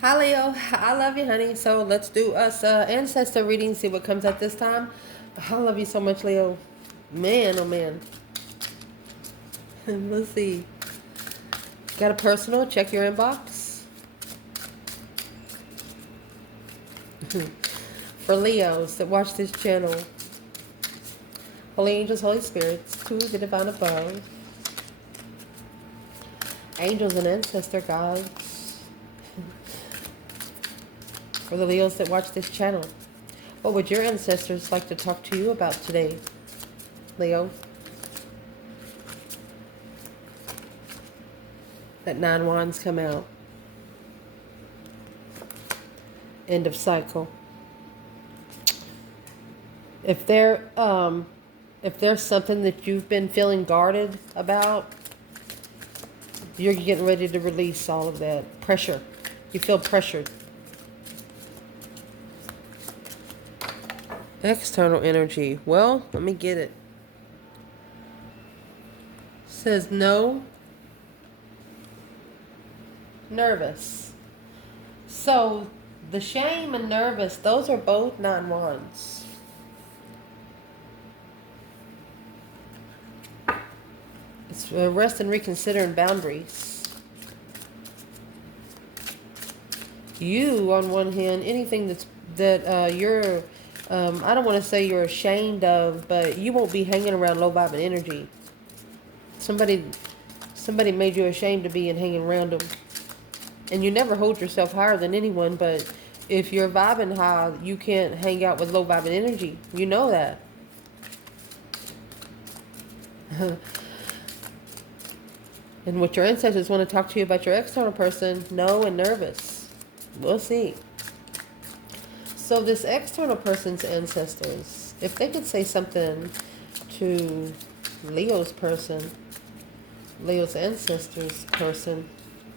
Hi Leo, I love you, honey. So let's do us ancestor reading. See what comes up this time. I love you so much, Leo. Man, oh man. Let's see. Got a personal? Check your inbox. For Leos that watch this channel, Holy angels, Holy spirits, to the divine above, angels and ancestor guides. For the Leos that watch this channel, what would your ancestors like to talk to you about today, Leo? That 9 wands come out. End of cycle. If there's something that you've been feeling guarded about, you're getting ready to release all of that pressure. You feel pressured. External energy. Well, let me get it. Says no. Nervous. So the shame and nervous, those are both 9 wands. It's rest and reconsidering boundaries. You, on one hand, anything that you're, I don't want to say you're ashamed of, but you won't be hanging around low vibing energy. Somebody made you ashamed to be and hanging around them. And you never hold yourself higher than anyone, but if you're vibing high, you can't hang out with low vibing energy. You know that. And what your ancestors want to talk to you about your external person, no and nervous. We'll see. So this external person's ancestors, if they could say something to Leo's person, Leo's ancestors person,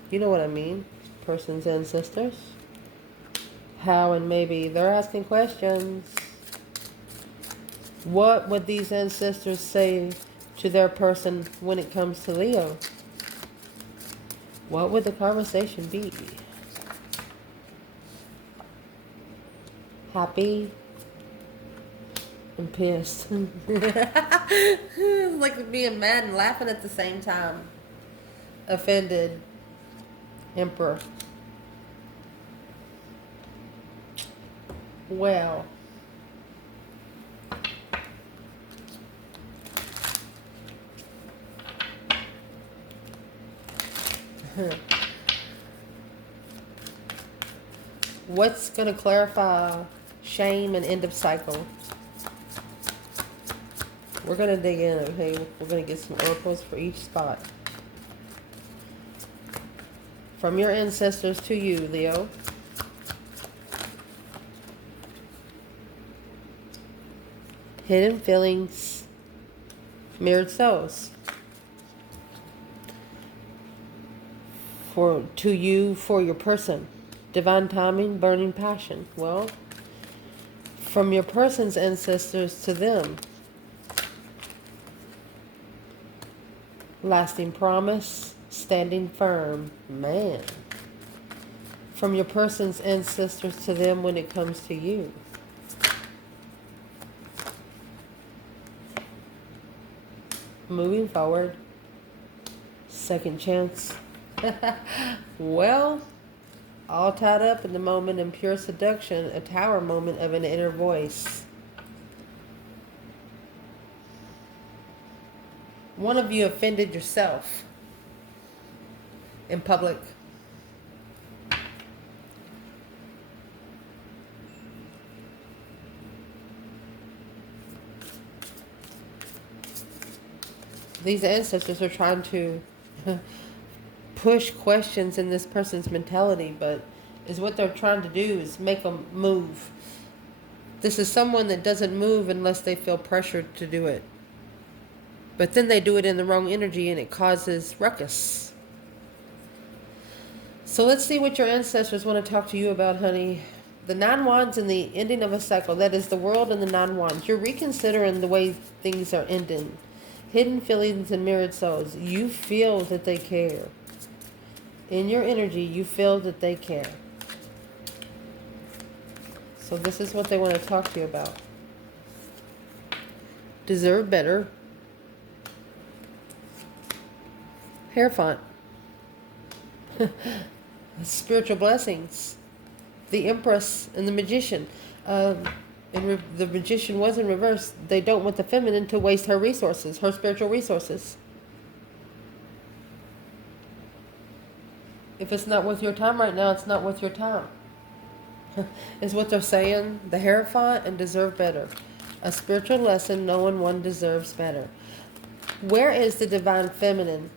you know what I mean? Person's ancestors. How and maybe they're asking questions. What would these ancestors say to their person when it comes to Leo? What would the conversation be? Happy and pissed. Like being mad and laughing at the same time. Offended. Emperor. Well. What's going to clarify shame and end of cycle? We're going to dig in, okay? We're going to get some oracles for each spot. From your ancestors to you, Leo. Hidden feelings, mirrored souls. To you, for your person. Divine timing, burning passion. Well, from your person's ancestors to them. Lasting promise, standing firm. Man. From your person's ancestors to them when it comes to you. Moving forward. Second chance. Well, all tied up in the moment in pure seduction, a tower moment of an inner voice. One of you offended yourself in public. These ancestors are trying to push questions in this person's mentality, but is what they're trying to do is make them move. This is someone that doesn't move unless they feel pressured to do it. But then they do it in the wrong energy and it causes ruckus. So let's see what your ancestors want to talk to you about, honey. The 9 wands and the ending of a cycle. That is the world and the 9 wands. You're reconsidering the way things are ending. Hidden feelings and mirrored souls. You feel that they care. In your energy, you feel that they care. So this is what they want to talk to you about. Deserve better. Hierophant. Spiritual blessings. The Empress and the Magician. The Magician was in reverse. They don't want the feminine to waste her resources, her spiritual resources. If it's not worth your time right now, it's not worth your time. Is what they're saying. The Hierophant and deserve better. A spiritual lesson knowing one deserves better. Where is the divine feminine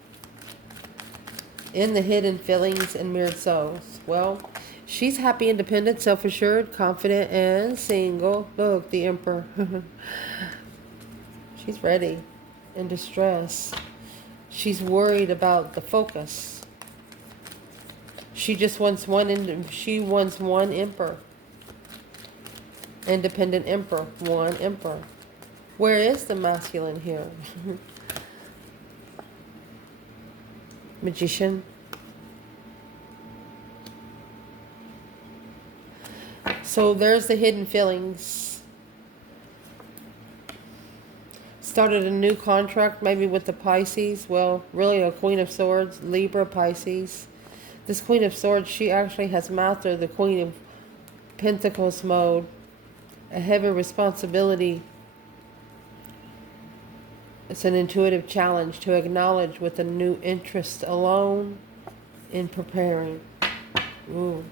in the hidden feelings and mirrored souls? Well, she's happy, independent, self-assured, confident, and single. Look, the Emperor. She's ready, in distress. She's worried about the focus. She just wants she wants one emperor. Independent emperor, one emperor. Where is the masculine here? Magician. So there's the hidden feelings. Started a new contract maybe with the Pisces. Well, really a Queen of Swords, Libra, Pisces. This Queen of Swords, she actually has mastered the Queen of Pentacles mode. A heavy responsibility. It's an intuitive challenge to acknowledge with a new interest alone in preparing. Ooh.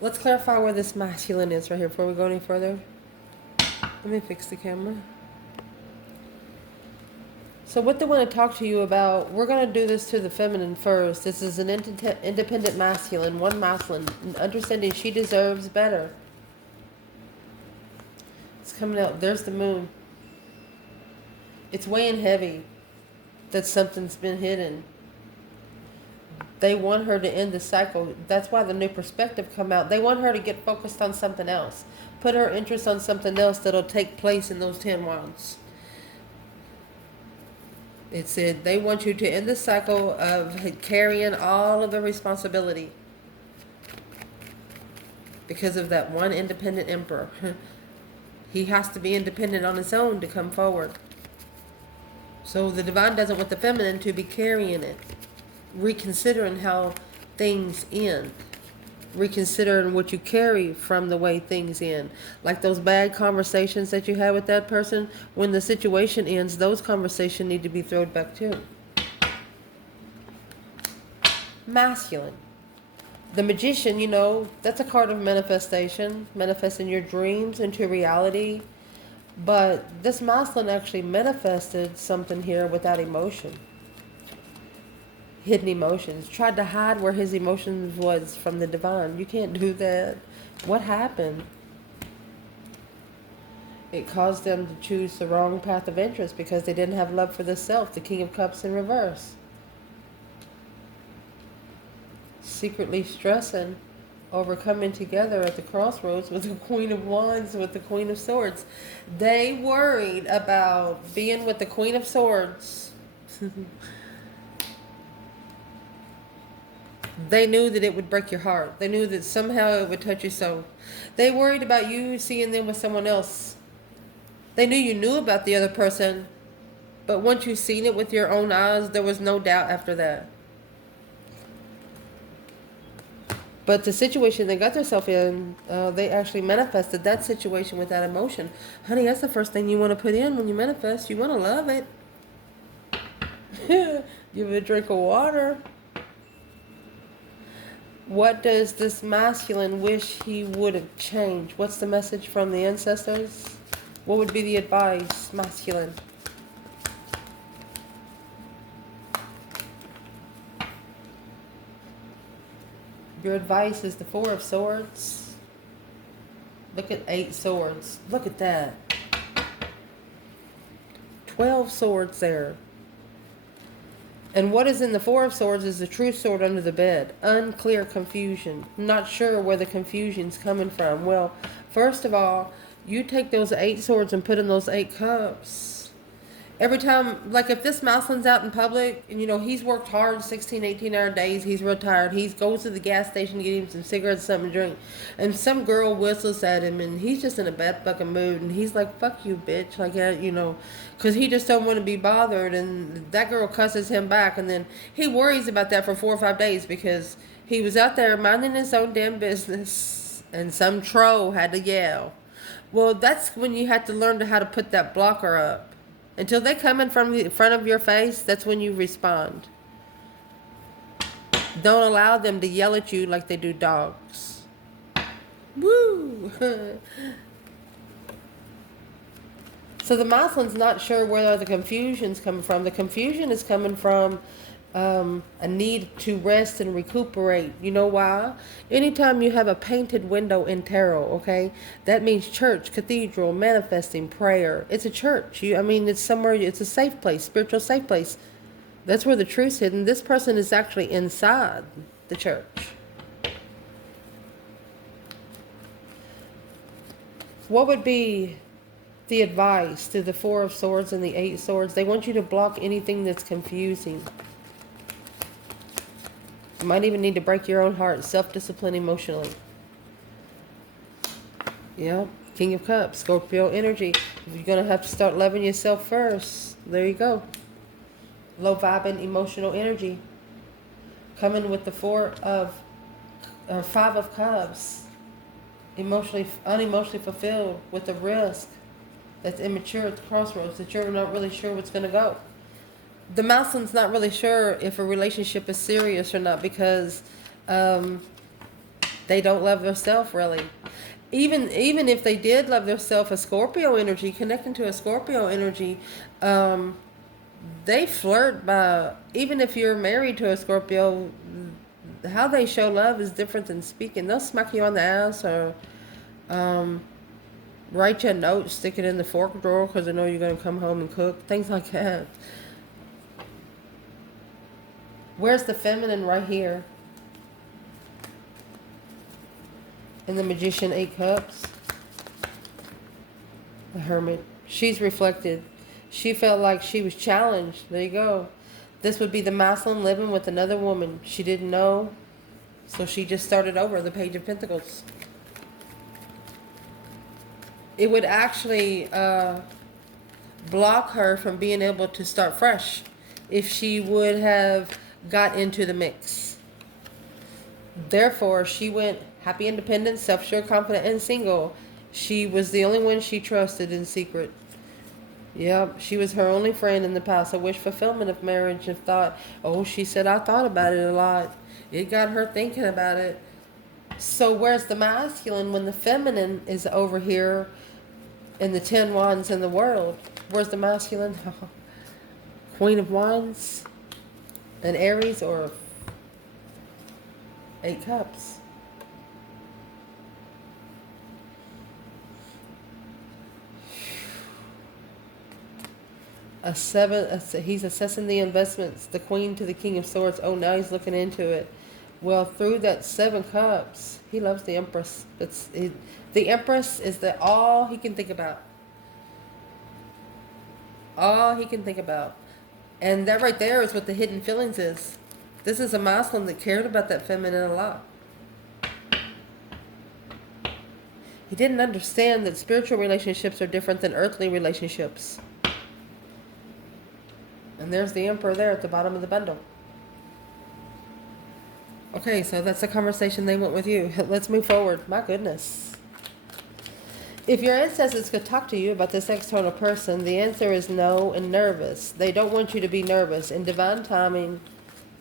Let's clarify where this masculine is right here before we go any further. Let me fix the camera. So what they want to talk to you about, we're going to do this to the feminine first. This is an independent masculine, one masculine, understanding she deserves better. It's coming out. There's the moon. It's weighing heavy that something's been hidden. They want her to end the cycle. That's why the new perspective come out. They want her to get focused on something else. Put her interest on something else that'll take place in those 10 wands. It said they want you to end the cycle of carrying all of the responsibility because of that one independent emperor. He has to be independent on his own to come forward. So the divine doesn't want the feminine to be carrying it. Reconsidering how things end. Reconsidering what you carry from the way things end. Like those bad conversations that you had with that person, when the situation ends, those conversations need to be thrown back too. Masculine. The Magician, you know, that's a card of manifestation. Manifesting your dreams into reality. But this masculine actually manifested something here without emotion. Hidden emotions. Tried to hide where his emotions was from the divine. You can't do that. What happened? It caused them to choose the wrong path of interest because they didn't have love for the self. The King of Cups in reverse. Secretly stressing over coming together at the crossroads with the Queen of Wands, with the Queen of Swords. They worried about being with the Queen of Swords. They knew that it would break your heart. They knew that somehow it would touch your soul. They worried about you seeing them with someone else. They knew you knew about the other person, but once you seen it with your own eyes, there was no doubt after that. But the situation they got themselves in, they actually manifested that situation without emotion. Honey, that's the first thing you want to put in when you manifest. You want to love it. Give it a drink of water. What does this masculine wish he would have changed? What's the message from the ancestors? What would be the advice, masculine? Your advice is the Four of Swords. Look at 8 swords. Look at that. 12 swords there. And what is in the Four of Swords is the true sword under the bed. Unclear confusion. Not sure where the confusion's coming from. Well, first of all, you take those 8 swords and put in those 8 cups. Every time, like if this masculine's out in public and, he's worked hard 16, 18-hour days, he's retired, he goes to the gas station to get him some cigarettes, something to drink, and some girl whistles at him and he's just in a bad fucking mood and he's like, fuck you, bitch, like, because he just don't want to be bothered, and that girl cusses him back, and then he worries about that for 4 or 5 days because he was out there minding his own damn business and some troll had to yell. Well, that's when you have to learn how to put that blocker up. Until they come in front of your face, that's when you respond. Don't allow them to yell at you like they do dogs. Woo! So the masculine's not sure where the confusion's coming from. The confusion is coming from a need to rest and recuperate. You know why? Anytime you have a painted window in tarot, okay, that means church, cathedral, manifesting, prayer. It's a church. It's somewhere, it's a safe place, spiritual safe place. That's where the truth's hidden. This person is actually inside the church. What would be the advice to the Four of Swords and the Eight of Swords? They want you to block anything that's confusing. You might even need to break your own heart, self-discipline emotionally. Yeah, King of Cups, Scorpio energy. You're going to have to start loving yourself first. There you go. Low vibing emotional energy. Coming with the Five of Cups. Unemotionally fulfilled with a risk that's immature at the crossroads, that you're not really sure what's going to go. The masculine's not really sure if a relationship is serious or not because they don't love themselves really. Even if they did love themselves, a Scorpio energy, connecting to a Scorpio energy, they flirt by, even if you're married to a Scorpio, how they show love is different than speaking. They'll smack you on the ass or write you a note, stick it in the fork drawer because they know you're going to come home and cook, things like that. Where's the feminine? Right here. And the Magician, 8 Cups. The Hermit. She's reflected. She felt like she was challenged. There you go. This would be the masculine living with another woman. She didn't know. So she just started over. The Page of Pentacles. It would actually block her from being able to start fresh if she would have got into the mix. Therefore, she went happy, independent, self-sure, confident, and single. She was the only one she trusted in secret. Yep, she was her only friend in the past. A wish fulfillment of marriage and thought, oh, she said, I thought about it a lot. It got her thinking about it. So where's the masculine when the feminine is over here in the 10 wands in the world? Where's the masculine? Queen of Wands? An Aries or 8 Cups? He's assessing the investments. The Queen to the King of Swords. Oh, now he's looking into it. Well, through that 7 Cups, he loves the Empress. The Empress is all he can think about. All he can think about. And that right there is what the hidden feelings is. This is a masculine that cared about that feminine a lot. He didn't understand that spiritual relationships are different than earthly relationships. And there's the Emperor there at the bottom of the bundle. Okay, so that's the conversation they went with you. Let's move forward. My goodness. If your ancestors could talk to you about this external person, the answer is no and nervous. They don't want you to be nervous. In divine timing,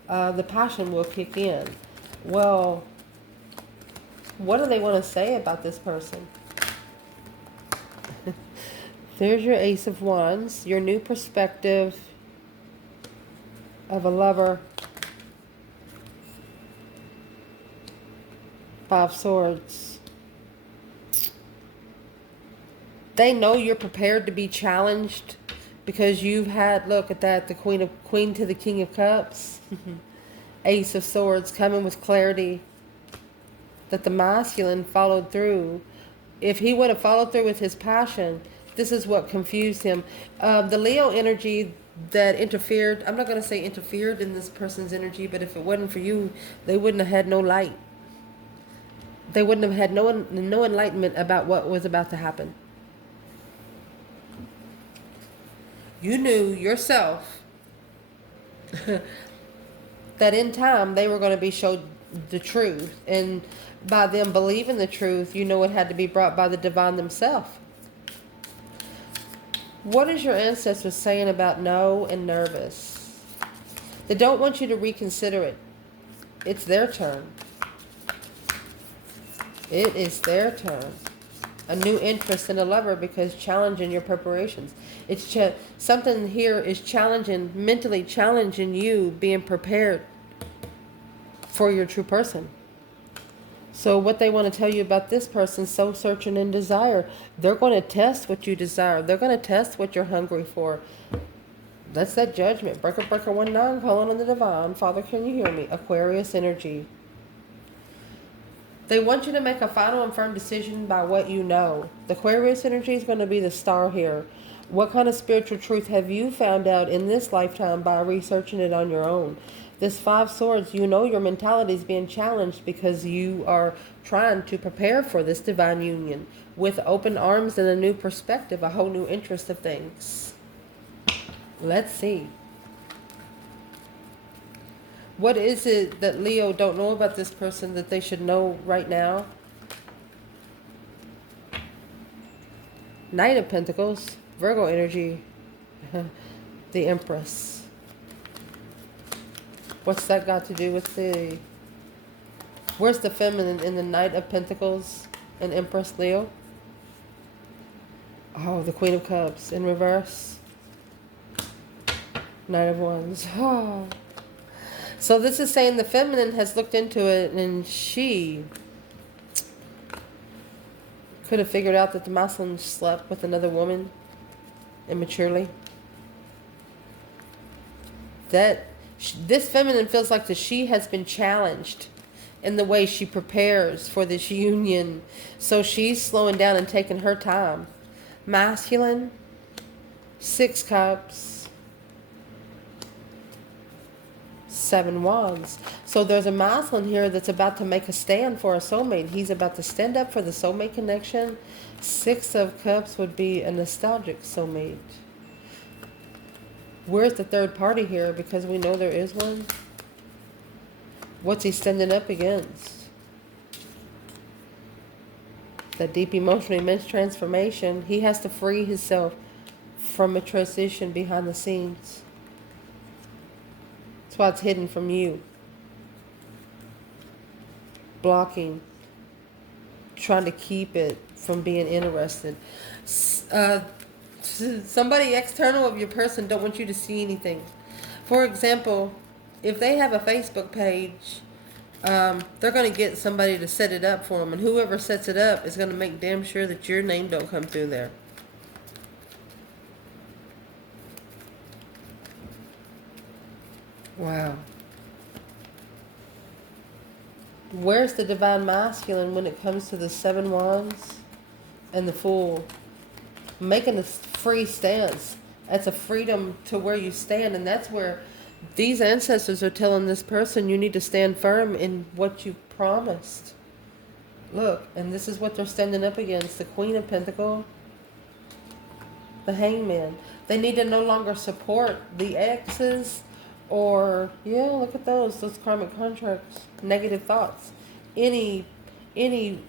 the passion will kick in. Well, what do they want to say about this person? There's your Ace of Wands, your new perspective of a lover. 5 Swords. They know you're prepared to be challenged because you've had, look at that, the Queen to the King of Cups. Ace of Swords coming with clarity that the masculine followed through. If he would have followed through with his passion, This is what confused him. The Leo energy that interfered, I'm not going to say interfered in this person's energy, but if it wasn't for you, they wouldn't have had no light. They wouldn't have had no enlightenment about what was about to happen. You knew yourself that in time they were going to be showed the truth. And by them believing the truth, you know it had to be brought by the divine themselves. What is your ancestors saying about no and nervous? They don't want you to reconsider it. It's their turn. It is their turn. A new interest in a lover because challenging your preparations. It's something here is challenging, mentally challenging you being prepared for your true person. So what they want to tell you about this person, soul searching and desire, they're going to test what you desire. They're going to test what you're hungry for. That's that judgment. Breaker 19 calling on the divine. Father, can you hear me? Aquarius energy. They want you to make a final and firm decision by what you know. The Aquarius energy is going to be the star here. What kind of spiritual truth have you found out in this lifetime by researching it on your own? This 5 swords, you know your mentality is being challenged because you are trying to prepare for this divine union with open arms and a new perspective, a whole new interest of things. Let's see. What is it that Leo don't know about this person that they should know right now? Knight of Pentacles, Virgo energy, the Empress. What's that got to do with the... Where's the feminine in the Knight of Pentacles and Empress Leo? Oh, the Queen of Cups in reverse. Knight of Wands. Oh. So this is saying the feminine has looked into it and she could have figured out that the masculine slept with another woman immaturely. This feminine feels like that she has been challenged in the way she prepares for this union. So she's slowing down and taking her time. Masculine, 6 cups, 7 wands. So there's a masculine here that's about to make a stand for a soulmate. He's about to stand up for the soulmate connection. 6 of cups would be a nostalgic soulmate. Where's the third party here? Because we know there is one. What's he standing up against? That deep emotional immense transformation. He has to free himself from a transition behind the scenes. That's why it's hidden from you. Blocking. Trying to keep it from being interested. Somebody external of your person don't want you to see anything. For example, if they have a Facebook page, they're going to get somebody to set it up for them. And whoever sets it up is going to make damn sure that your name don't come through there. Wow. Where's the divine masculine when it comes to the 7 wands and the Fool? Making a free stance. That's a freedom to where you stand. And that's where these ancestors are telling this person you need to stand firm in what you promised. Look, and this is what they're standing up against. The Queen of Pentacles, the Hangman. They need to no longer support the exes or, yeah, look at those karmic contracts, negative thoughts. Any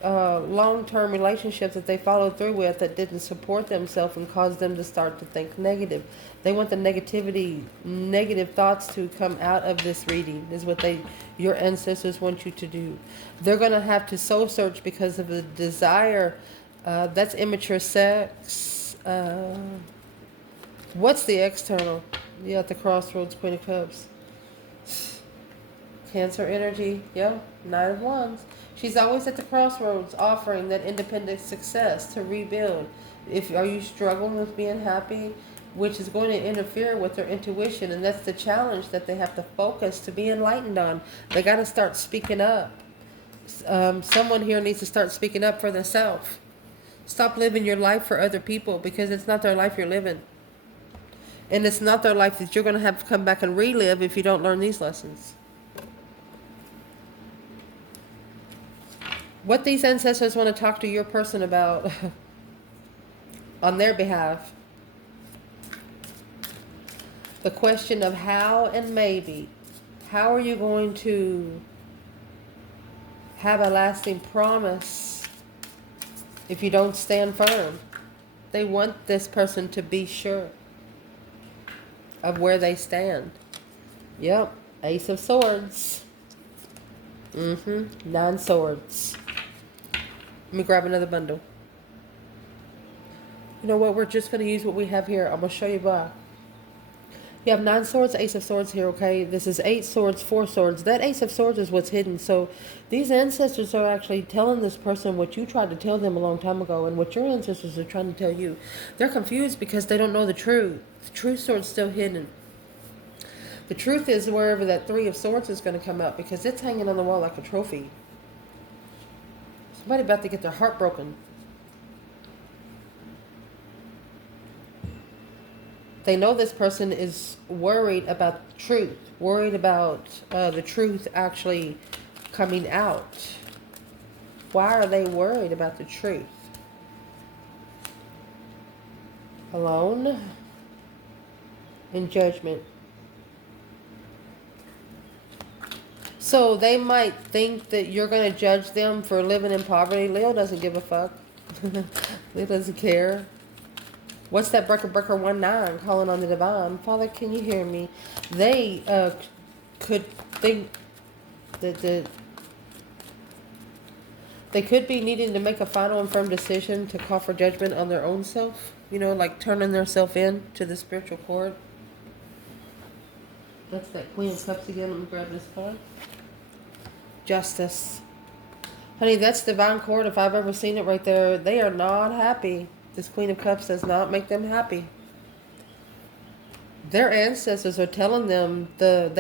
long-term relationships that they followed through with that didn't support themselves and caused them to start to think negative. They want the negative thoughts to come out of this reading is what your ancestors want you to do. They're going to have to soul search because of the desire. That's immature sex. What's the external? Yeah, at the crossroads, Queen of Cups. Cancer energy. Yeah, Knight of Wands. She's always at the crossroads offering that independent success to rebuild. Are you struggling with being happy? Which is going to interfere with their intuition. And that's the challenge that they have to focus to be enlightened on. They got to start speaking up. Someone here needs to start speaking up for themselves. Stop living your life for other people, because it's not their life you're living. And it's not their life that you're going to have to come back and relive if you don't learn these lessons. What these ancestors want to talk to your person about on their behalf. The question of how and maybe. How are you going to have a lasting promise if you don't stand firm? They want this person to be sure of where they stand. Yep. Ace of Swords. 9 swords. Let me grab another bundle. You know what? We're just going to use what we have here. I'm going to show you why. You have 9 swords, Ace of Swords here, okay? This is 8 swords, 4 swords. That Ace of Swords is what's hidden. So these ancestors are actually telling this person what you tried to tell them a long time ago, and what your ancestors are trying to tell you. They're confused because they don't know the truth. The true sword's still hidden. The truth is wherever that 3 of Swords is going to come out, because it's hanging on the wall like a trophy. Somebody about to get their heart broken. They know this person is worried about truth, worried about the truth actually coming out. Why are they worried about the truth? Alone in Judgment. So they might think that you're going to judge them for living in poverty. Leo doesn't give a fuck. Leo doesn't care. What's that breaker 19 calling on the divine? Father, can you hear me? They could think that they could be needing to make a final and firm decision to call for judgment on their own self. You know, like turning their self in to the spiritual cord. That's that Queen of Cups again. Let me grab this card. Justice. Honey, that's divine cord. If I've ever seen it right there, they are not happy. This Queen of Cups does not make them happy. Their ancestors are telling them the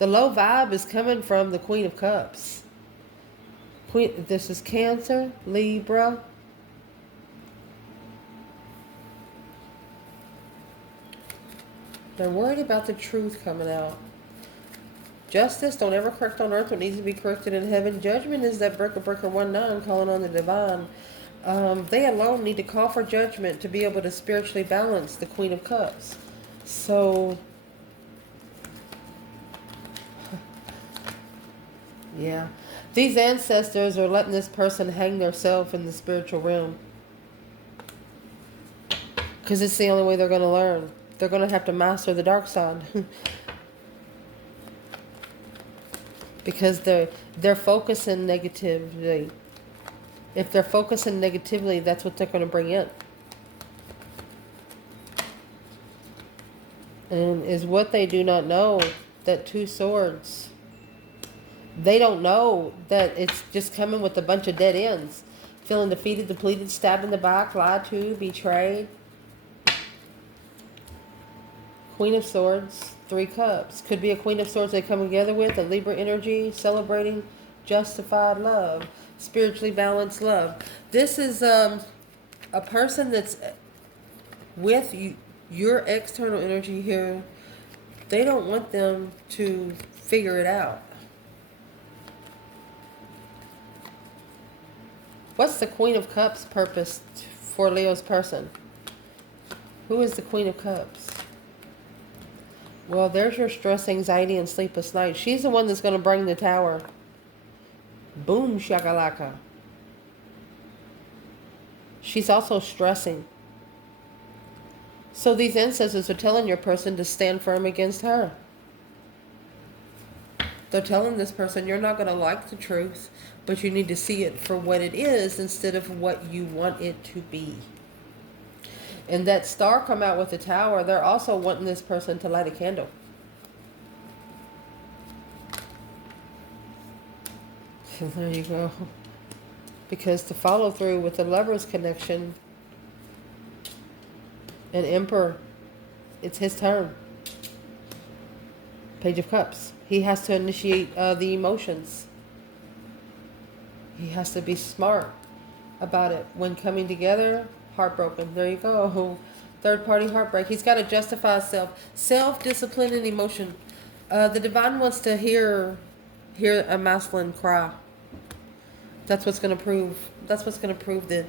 low vibe is coming from the Queen of Cups. This is Cancer, Libra. They're worried about the truth coming out. Justice, don't ever correct on earth what needs to be corrected in heaven. Judgment is that breaker 19 calling on the divine. They alone need to call for judgment to be able to spiritually balance the Queen of Cups. So, yeah. These ancestors are letting this person hang themselves in the spiritual realm. Because it's the only way they're going to learn. They're going to have to master the dark side. Because they're focusing negatively. If they're focusing negatively, that's what they're going to bring in. And is what they do not know, that 2 swords. They don't know that it's just coming with a bunch of dead ends. Feeling defeated, depleted, stabbed in the back, lied to, betrayed. Queen of Swords, 3 cups. Could be a Queen of Swords they come together with, a Libra energy, celebrating justified love, spiritually balanced love. This is a person that's with you, your external energy here. They don't want them to figure it out. What's the Queen of Cups' purpose for Leo's person? Who is the Queen of Cups? Well, there's your stress, anxiety, and sleepless nights. She's the one that's going to bring the tower. Boom, shakalaka. She's also stressing. So these ancestors are telling your person to stand firm against her. They're telling this person, you're not going to like the truth, but you need to see it for what it is instead of what you want it to be. And that star come out with the tower, they're also wanting this person to light a candle. There you go. Because to follow through with the Lover's connection and Emperor, it's his turn. Page of Cups. He has to initiate the emotions. He has to be smart. about it. When coming together, heartbroken. There you go. Third party heartbreak. He's got to justify himself. Self-discipline and emotion. The divine wants to hear a masculine cry. That's what's going to prove. That's what's going to prove that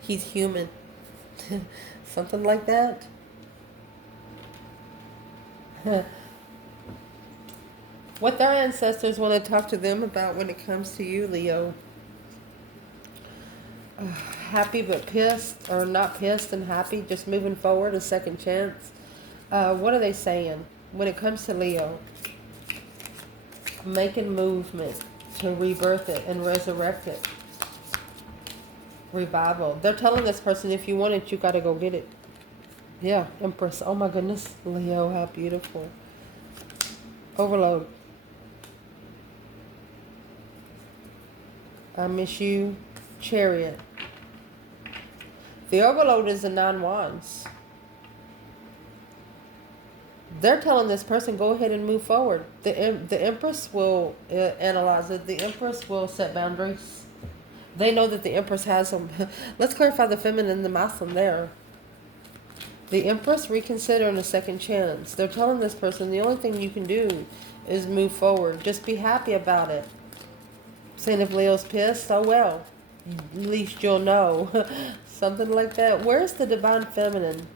he's human. Something like that. What their ancestors want to talk to them about when it comes to you, Leo. Happy but pissed, or not pissed and happy, just moving forward, a second chance. What are they saying when it comes to Leo? Making movement to rebirth it and resurrect it. Revival. They're telling this person, if you want it, you got to go get it. Yeah, Empress. Oh my goodness, Leo, how beautiful. Overload. I miss you. Chariot. The overload is the 9 wands. They're telling this person, go ahead and move forward. The Empress will analyze it. The Empress will set boundaries. They know that the Empress has them. Let's clarify the feminine and the masculine there. The Empress reconsidering a second chance. They're telling this person the only thing you can do is move forward. Just be happy about it. Saying if Leo's pissed, oh well. At least you'll know. Something like that. Where's the divine feminine?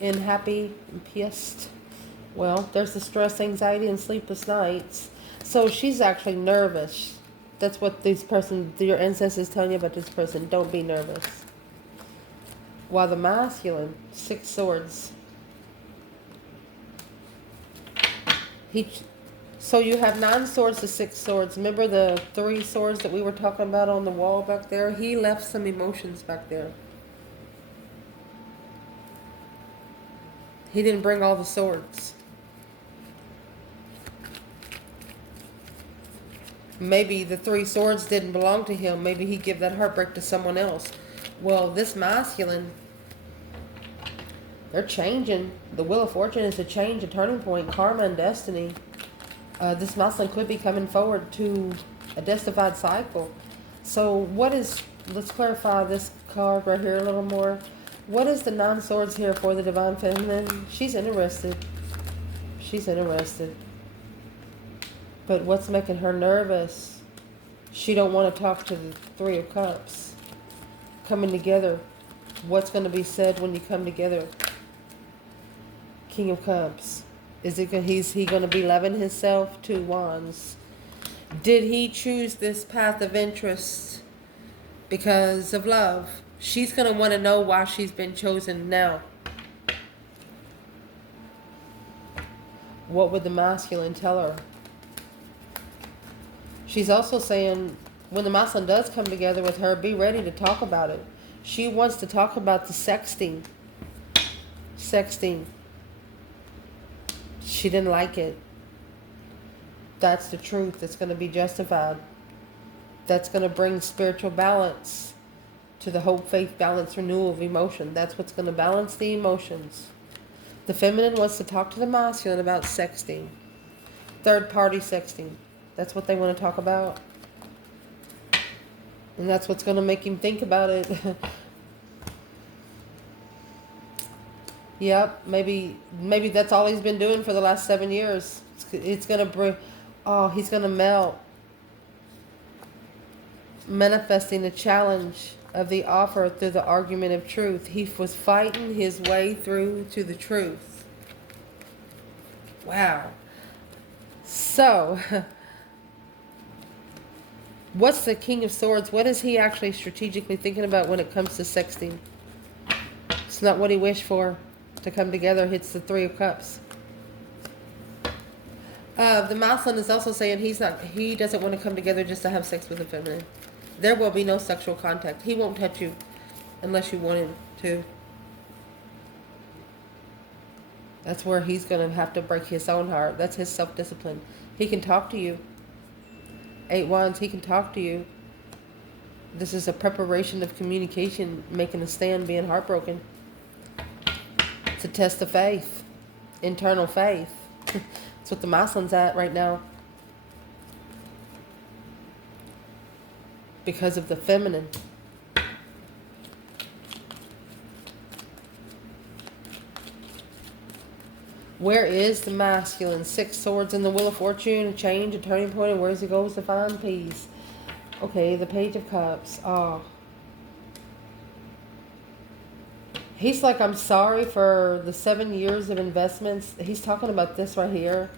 In happy and pissed. Well, there's the stress, anxiety, and sleepless nights. So she's actually nervous. That's what your ancestors telling you about this person. Don't be nervous. While the masculine, 6 swords. So you have 9 swords to 6 swords. Remember the 3 swords that we were talking about on the wall back there? He left some emotions back there. He didn't bring all the swords. Maybe the 3 swords didn't belong to him. Maybe he gave that heartbreak to someone else. Well, this masculine, they're changing. The Wheel of Fortune is a change, a turning point, karma and destiny. This masculine could be coming forward to a destified cycle. So let's clarify this card right here a little more. What is the 9 swords here for the divine feminine? She's interested. She's interested. But what's making her nervous? She don't want to talk to the 3 of Cups. Coming together. What's going to be said when you come together? King of Cups. Is he going to be loving himself? 2 wands. Did he choose this path of interest because of love? She's going to want to know why she's been chosen now. What would the masculine tell her? She's also saying, when the masculine does come together with her, be ready to talk about it. She wants to talk about the sexting. Sexting. She didn't like it. That's the truth. That's going to be justified. That's going to bring spiritual balance to the hope, faith, balance, renewal of emotion. That's what's going to balance the emotions. The feminine wants to talk to the masculine about sexting. Third party sexting. That's what they want to talk about. And that's what's going to make him think about it. Yep, maybe that's all he's been doing for the last 7 years. It's going to bring, he's going to melt. Manifesting a challenge of the offer through the argument of truth. He was fighting his way through to the truth. Wow. So, what's the King of Swords? What is he actually strategically thinking about when it comes to sexting? It's not what he wished for to come together. It's the 3 of Cups. The masculine is also saying he doesn't want to come together just to have sex with the feminine. There will be no sexual contact. He won't touch you unless you want him to. That's where he's going to have to break his own heart. That's his self-discipline. He can talk to you. 8 wands, he can talk to you. This is a preparation of communication, making a stand, being heartbroken. It's a test of faith. Internal faith. That's what the masculine's at right now. because of the feminine. Where is the masculine? 6 swords in the Wheel of Fortune, a change, a turning point, and where he goes to find peace. Okay, the Page of Cups. Oh. He's like, I'm sorry for the 7 years of investments. He's talking about this right here.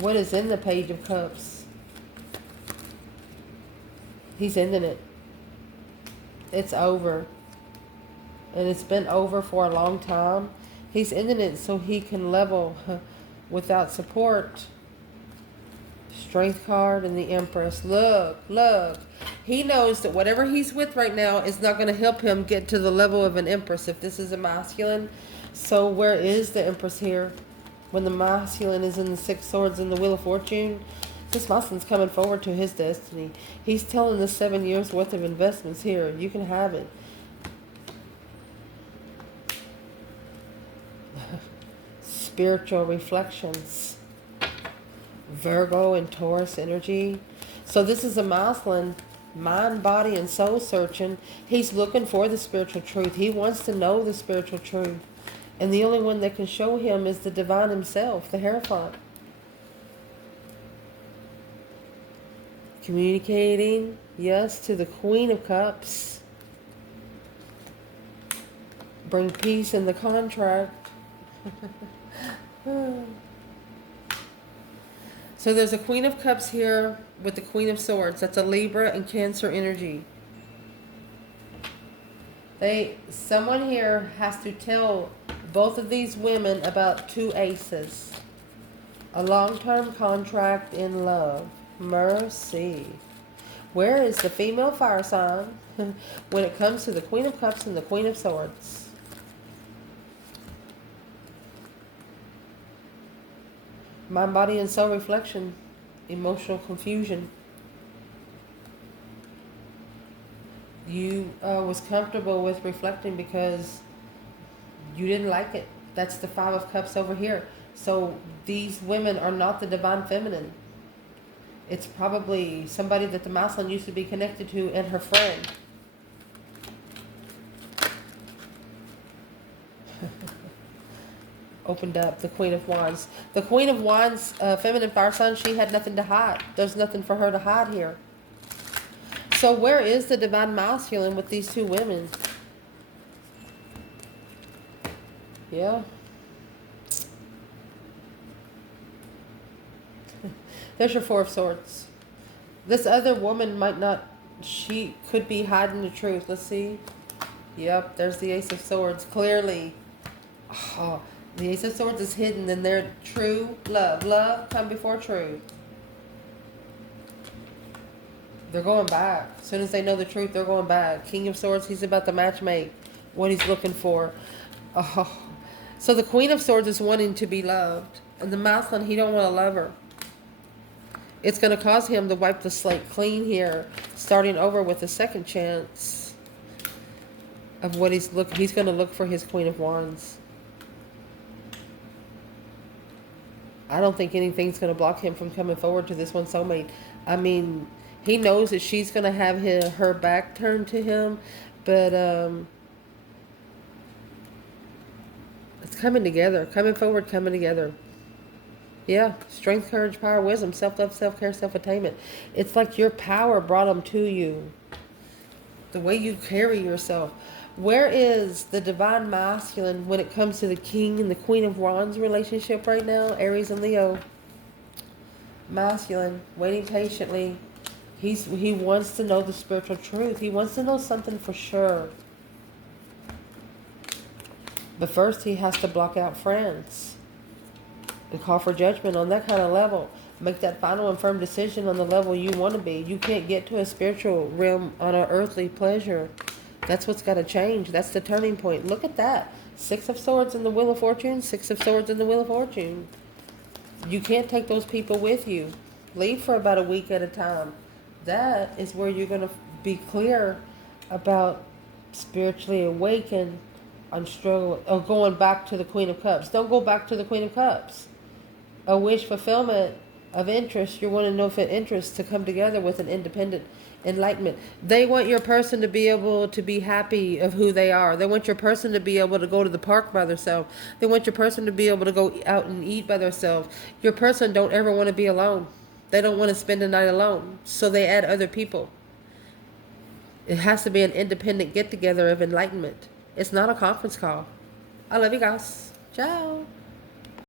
What is in the Page of Cups? He's ending it. It's over. And it's been over for a long time. He's ending it so he can level without support. Strength card and the Empress. Look, look. He knows that whatever he's with right now is not going to help him get to the level of an Empress if this is a masculine. So where is the Empress here? When the masculine is in the 6 swords in the Wheel of Fortune, this masculine's coming forward to his destiny. He's telling the 7 years worth of investments here. You can have it. Spiritual reflections. Virgo and Taurus energy. So this is a masculine, mind, body, and soul searching. He's looking for the spiritual truth. He wants to know the spiritual truth. And the only one that can show him is the divine himself, the Hierophant. Communicating, yes, to the Queen of Cups. Bring peace in the contract. So there's a Queen of Cups here with the Queen of Swords. That's a Libra and Cancer energy. Someone here has to tell both of these women about 2 aces. A long-term contract in love. Mercy. Where is the female fire sign when it comes to the Queen of Cups and the Queen of Swords? Mind, body, and soul reflection. Emotional confusion. You was comfortable with reflecting because you didn't like it. That's the 5 of Cups over here. So these women are not the divine feminine. It's probably somebody that the masculine used to be connected to and her friend. Opened up the Queen of Wands. The Queen of Wands, feminine fire sign, she had nothing to hide. There's nothing for her to hide here. So where is the divine masculine with these 2 women? Yeah. There's your 4 of Swords. This other woman might not, she could be hiding the truth. Let's see. Yep, there's the Ace of Swords. Clearly. Oh, the Ace of Swords is hidden in their true love. Love come before truth. They're going back. As soon as they know the truth, they're going back. King of Swords, he's about to matchmake what he's looking for. Oh. So the Queen of Swords is wanting to be loved. And the masculine, he don't want to love her. It's going to cause him to wipe the slate clean here. Starting over with a second chance of what he's looking. He's going to look for his Queen of Wands. I don't think anything's going to block him from coming forward to this one soulmate. I mean, he knows that she's going to have her back turned to him, but it's coming together, coming forward, coming together. Yeah, strength, courage, power, wisdom, self-love, self-care, self-attainment. It's like your power brought them to you. The way you carry yourself. Where is the divine masculine when it comes to the King and the Queen of Wands relationship right now? Aries and Leo. Masculine, waiting patiently. He wants to know the spiritual truth. He wants to know something for sure. But first he has to block out friends and call for judgment on that kind of level. Make that final and firm decision on the level you want to be. You can't get to a spiritual realm on an earthly pleasure. That's what's got to change. That's the turning point. Look at that. 6 of Swords in the Wheel of Fortune. 6 of Swords in the Wheel of Fortune. You can't take those people with you. Leave for about a week at a time. That is where you're going to be clear about spiritually awakened on struggle or going back to the Queen of Cups. Don't go back to the Queen of Cups. A wish fulfillment, of interest. You want to know if an interest to come together with an independent enlightenment. They want your person to be able to be happy of who they are. They want your person to be able to go to the park by themselves. They want your person to be able to go out and eat by themselves. Your person don't ever want to be alone. They don't want to spend the night alone. So they add other people. It has to be an independent get together of enlightenment. It's not a conference call. I love you guys. Ciao.